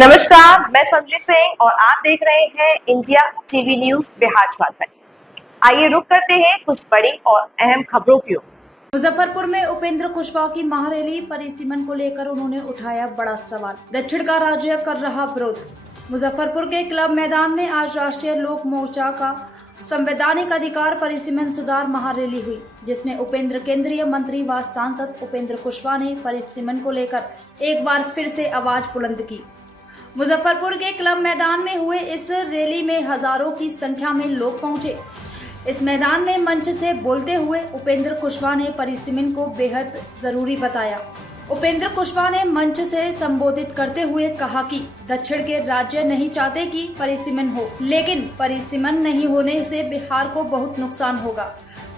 नमस्कार, मैं संजय सिंह और आप देख रहे हैं India TV news Bihar Jharkhand. आइए रुक करते हैं कुछ बड़ी और अहम खबरों की ओर। मुजफ्फरपुर में उपेंद्र कुशवाहा की महारैली परिसीमन को लेकर उन्होंने उठाया बड़ा सवाल। दक्षिण का राज्य कर रहा विरोध। मुजफ्फरपुर के क्लब मैदान में आज राष्ट्रीय लोक मोर्चा का संवैधानिक अधिकार परिसीमन सुधार महारैली हुई, जिसमें उपेंद्र केंद्रीय मंत्री व सांसद उपेंद्र कुशवाहा ने परिसीमन को लेकर एक बार फिर से आवाज बुलंद की। मुजफ्फरपुर के क्लब मैदान में हुए इस रैली में हजारों की संख्या में लोग पहुंचे। इस मैदान में मंच से बोलते हुए उपेंद्र कुशवाहा ने परिसीमन को बेहद जरूरी बताया। उपेंद्र कुशवाहा ने मंच से संबोधित करते हुए कहा कि दक्षिण के राज्य नहीं चाहते कि परिसीमन हो, लेकिन परिसीमन नहीं होने से बिहार को बहुत नुकसान होगा।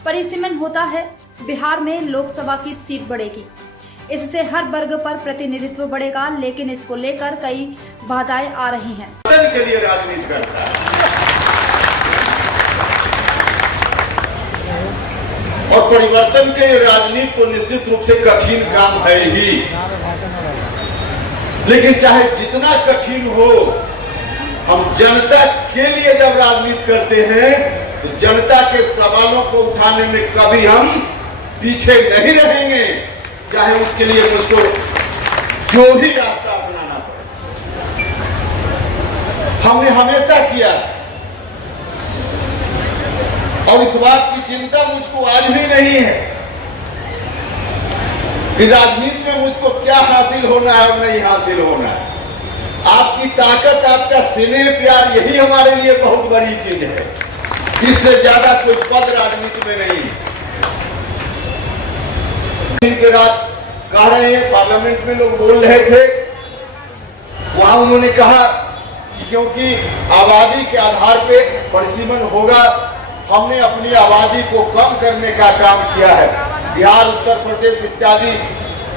परिसीमन होता है, बिहार में लोकसभा की सीट बढ़ेगी, इससे हर वर्ग पर प्रतिनिधित्व बढ़ेगा, लेकिन इसको लेकर कई बाधाएं आ रही हैं। के लिए राजनीति करता है और परिवर्तन के राजनीति तो निश्चित रूप से कठिन काम है ही, लेकिन चाहे जितना कठिन हो, हम जनता के लिए जब राजनीति करते हैं तो जनता के सवालों को उठाने में कभी हम पीछे नहीं रहेंगे, चाहे उसके लिए मुझको जो भी रास्ता अपनाना पड़े। हमने हमेशा किया और इस बात की चिंता मुझको आज भी नहीं है कि राजनीति में मुझको क्या हासिल होना है और नहीं हासिल होना है। आपकी ताकत, आपका स्नेह प्यार, यही हमारे लिए बहुत बड़ी चीज है। इससे ज्यादा कोई पद राजनीति में नहीं है। के रात कह रहे हैं, पार्लियामेंट में लोग बोल रहे थे, वहां उन्होंने कहा क्योंकि आबादी के आधार पे परिसीमन होगा, हमने अपनी आबादी को कम करने का काम किया है। बिहार, उत्तर प्रदेश इत्यादि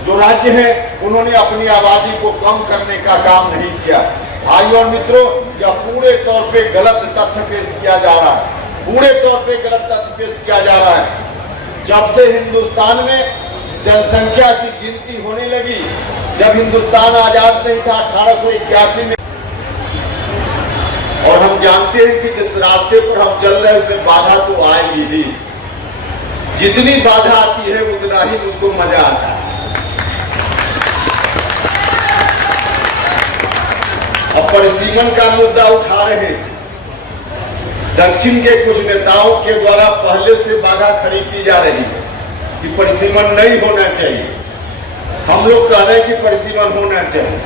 जो राज्य हैं, उन्होंने अपनी आबादी को कम करने का काम नहीं किया। भाइयों और मित्रों, यह पूरे तौर पे गलत तथ्य पेश किया जा रहा है, पूरे तौर पे गलत तथ्य पेश किया जा रहा है। जब से हिंदुस्तान में जनसंख्या की गिनती होने लगी, जब हिंदुस्तान आजाद नहीं था 1881 में, और हम जानते हैं कि जिस रास्ते पर हम चल रहे हैं उसमें बाधा तो आएगी ही। जितनी बाधा आती है उतना ही मुझको मजा आता है। अब परिसीमन का मुद्दा उठा रहे हैं, दक्षिण के कुछ नेताओं के द्वारा पहले से बाधा खड़ी की जा रही है कि परिसीमन नहीं होना चाहिए। हम लोग कह रहे हैं कि परिसीमन होना चाहिए,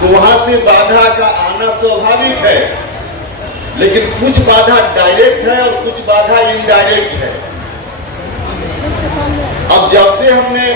तो वहां से बाधा का आना स्वाभाविक है, लेकिन कुछ बाधा डायरेक्ट है और कुछ बाधा इनडायरेक्ट है। अब जब से हमने